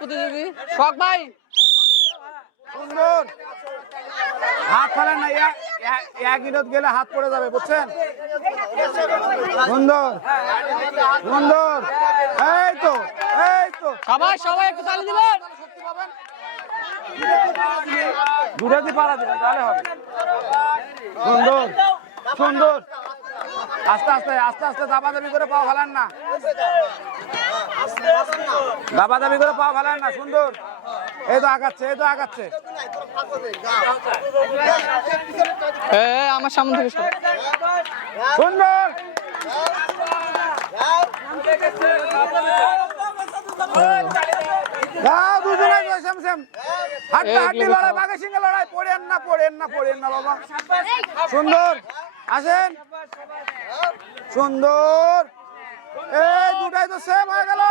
প্রতিযোগী শখ ভাই। সুন্দর, হাত ফেলেন না, এক ইনত গেলে হাত পড়ে যাবে, বুঝছেন? সুন্দর সুন্দর, এই তো এই তো, সবাই একটু তালি দিবেন। দূরে দিয়ে পাড়া দিবেন তাহলে হবে। সুন্দর সুন্দর, আস্তে আস্তে আস্তে আস্তে, দাবাদাবি করে পাও ফেলান না, দাবাদাবি করে পাও ফেলান না। সুন্দর, এই তো আগাচ্ছে, এই তো আগাচ্ছে। আমার সামনে থেকে সুন্দর, দুজনে সেম সেম, হাড্ডি লড়াই, বাঘের সঙ্গে লড়াই। পড়েন না পড়েন না পড়েন না বাবা। সুন্দর, আসেন। সুন্দর, এই দুটাই তো সেম হয়ে গেল।